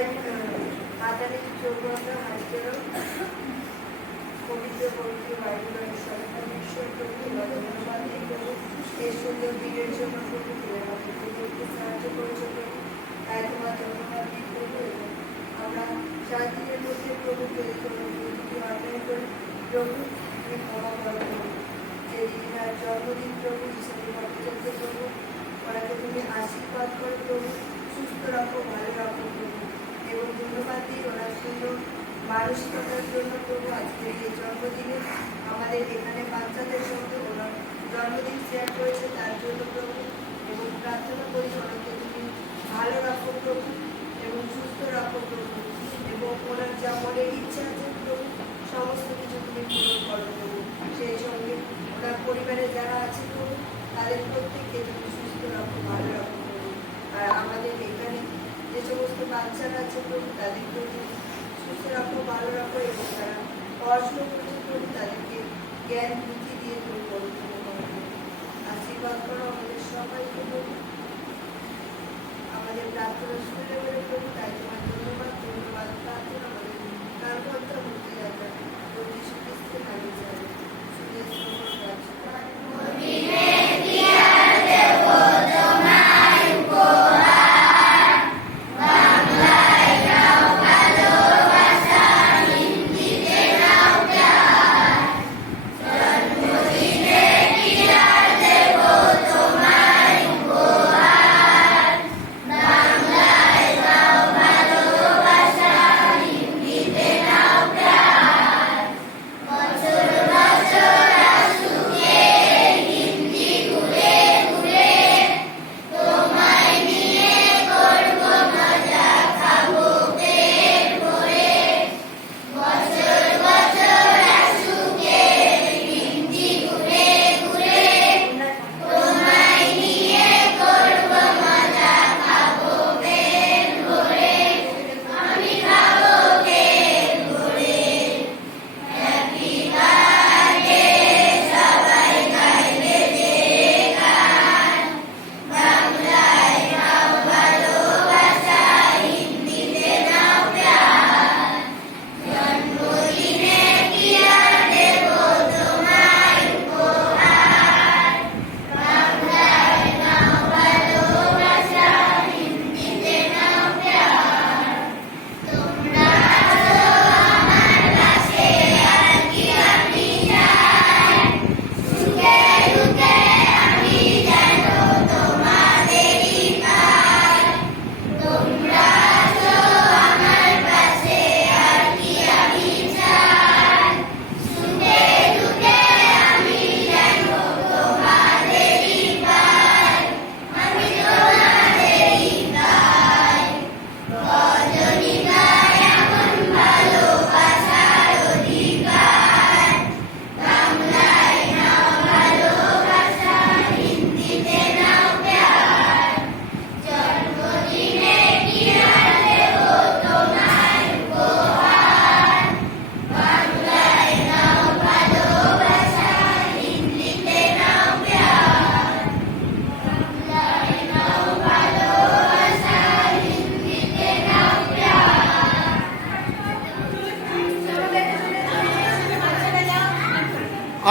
আদানের যোগ্যতা হাজারও পবিত্র পবিত্র বাইবেলের সরকার ঈশ্বর প্রভু ধন্যবাদ এই প্রভু এই সুন্দর দিনের জন্য প্রভু প্রভুকে সাহায্য করেছে প্রভু তাই তোমার ধন্যবাদ দিই প্রভু এবং আমরা 4 দিনের মধ্যে প্রভুকে আদায় করি প্রভু তুমি ক্ষমা করো প্রভু যে দিদিনার জন্মদিন প্রভু হিসাবে ভক্তদেরকে প্রভু ওনাকে তুমি আশীর্বাদ করো প্রভু সুস্থ রাখো ভালো রাখো প্রভু এবং ধন্যবাদ দিই ওনার সুন্দর মানসিকতার জন্য প্রভু আজকের এই জন্মদিনে আমাদের এখানে বাচ্চাদের সঙ্গে ওনার জন্মদিন শেয়ার করেছে তার জন্য প্রভু এবং প্রার্থনা করি ওনাকে তুমি ভালো রাখো প্রভু এবং সুস্থ রাখো প্রভু এবং ওনার যা মনের ইচ্ছা আছে প্রভু সমস্ত কিছু তুমি পূরণ করো প্রভু সেই সঙ্গে ওনার পরিবারে যারা আছে প্রভু তাদের প্রত্যেককে তুমি সুস্থ রাখো ভালো রাখো প্রভু আর আমাদের এখানে যে সমস্ত বাচ্চারা আছে প্রভু তাদেরকেও তুমি সুস্থ রাখো ভালো রাখো এবং তারা পড়াশুনো করছে প্রভু তাদেরকে জ্ঞান বুদ্ধি দিয়ে তুমি পরিপূর্ণ করো আশীর্বাদ করো আমাদের সবাইকে প্রভু আমাদের প্রার্থনা শুনে বলে প্রভু তাই তোমার ধন্যবাদ ধন্যবাদ প্রার্থনা আমাদের তার মধ্যে মুক্তি যাত্রা প্রভু যীশু খ্রিস্টের নামে যাবে শুনে শ্রবণ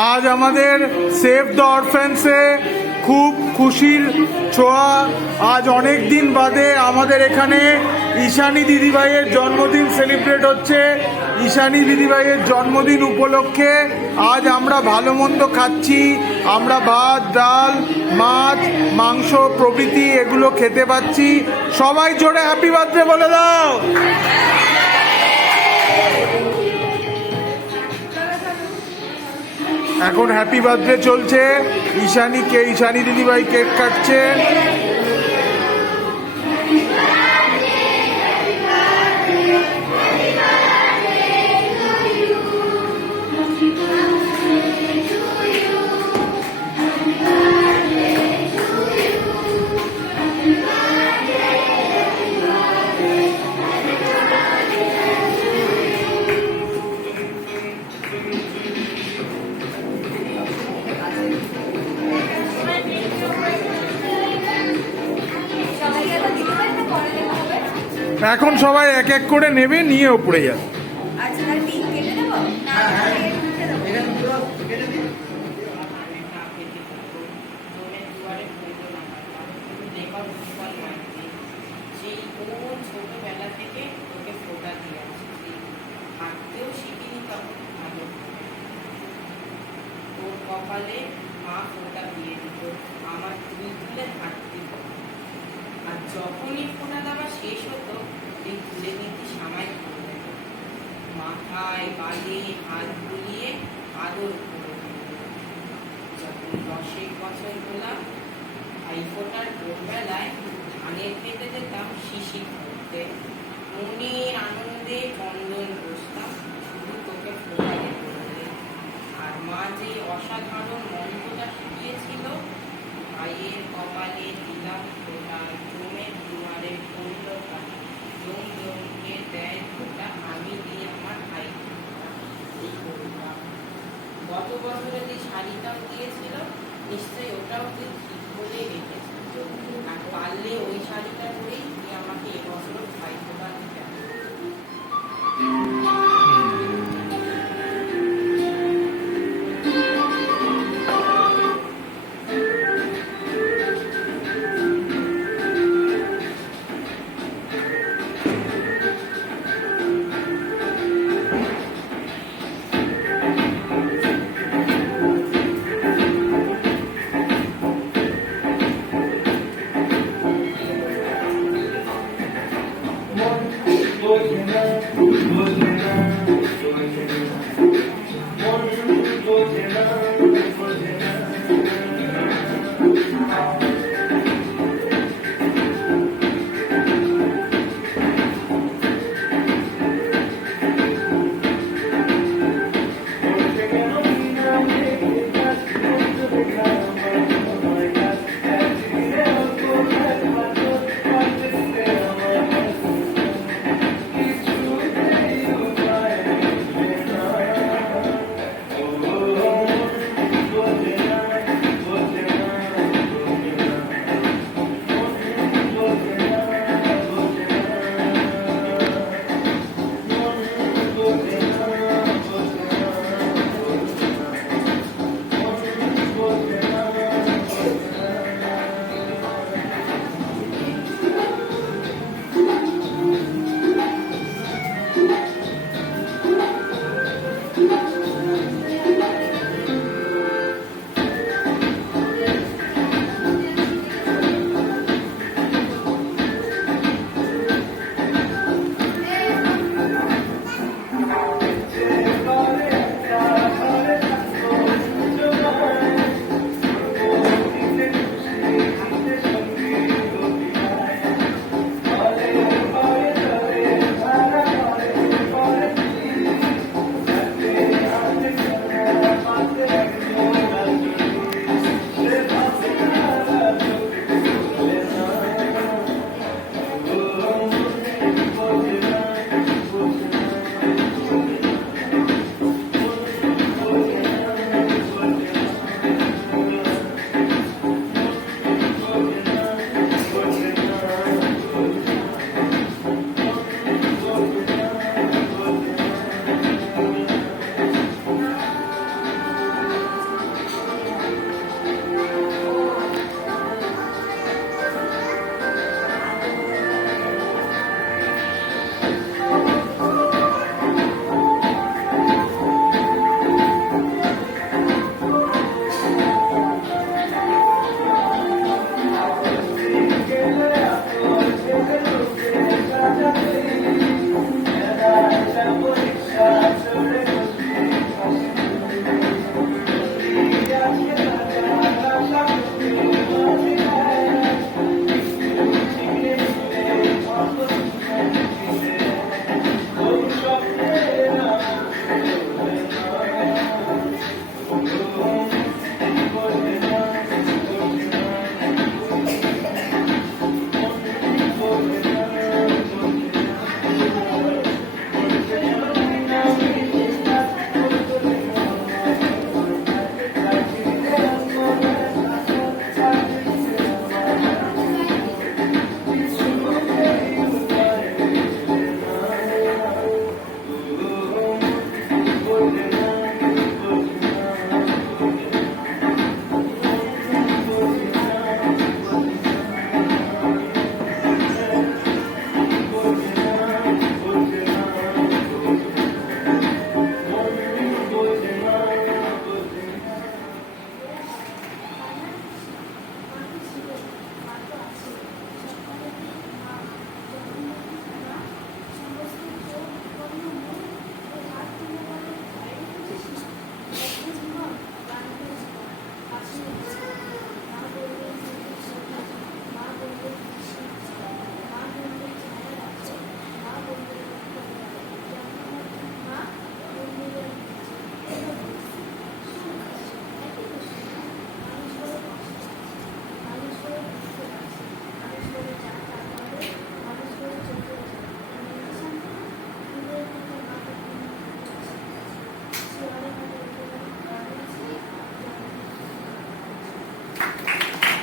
आज আমাদের সেভ দ্য অরফ্যান্সে খুব খুশির ছোঁয়া। আজ অনেক দিন বাদে আমাদের এখানে ঈশানী দিদিভাইয়ের জন্মদিন সেলিব্রেট হচ্ছে। ঈশানী দিদিভাইয়ের জন্মদিন উপলক্ষে আজ আমরা ভালো মন্দ খাচ্ছি। আমরা ভাত, ডাল, মাছ, মাংস প্রভৃতি এগুলো খেতে পাচ্ছি। সবাই জোরে হ্যাপি বার্থডে বলে দাও। এখন হ্যাপি বার্থডে চলছে। ঈশানী দিদিভাই কেক কাটছে। এখন সবাই এক এক করে নেবে, নিয়ে ওপরে যাবে। আচ্ছা, আর পিক কেটে দেবো না এর মুখে দেবো? সেই কোন ছোটবেলা থেকে ওকে ফোটা দিয়ে আসছি, হাঁটতেও শিখিনি তখন ভালো। তোর কপালে মা ফোটা দিয়ে দিত, আমার তুই তুলে হাঁটতি। আর যখনই ফোটা দেওয়া শেষ হতো, তুই তুলে নিতি সামাই করে দিত, মাথায় বালিয়ে হাত বুলিয়ে আদর করে দিত। যখন 10 বছর হলাম, ভাই ফোটার ভোরবেলায় ধানের খেতে যেতাম শিশি করতে, মনের আনন্দে চন্দন বসতাম শুধু তোকে ফোটাতে করতে। আর মা যে অসাধারণ মন্ত্রটা শিখিয়েছিল, ভাইয়ের কপালে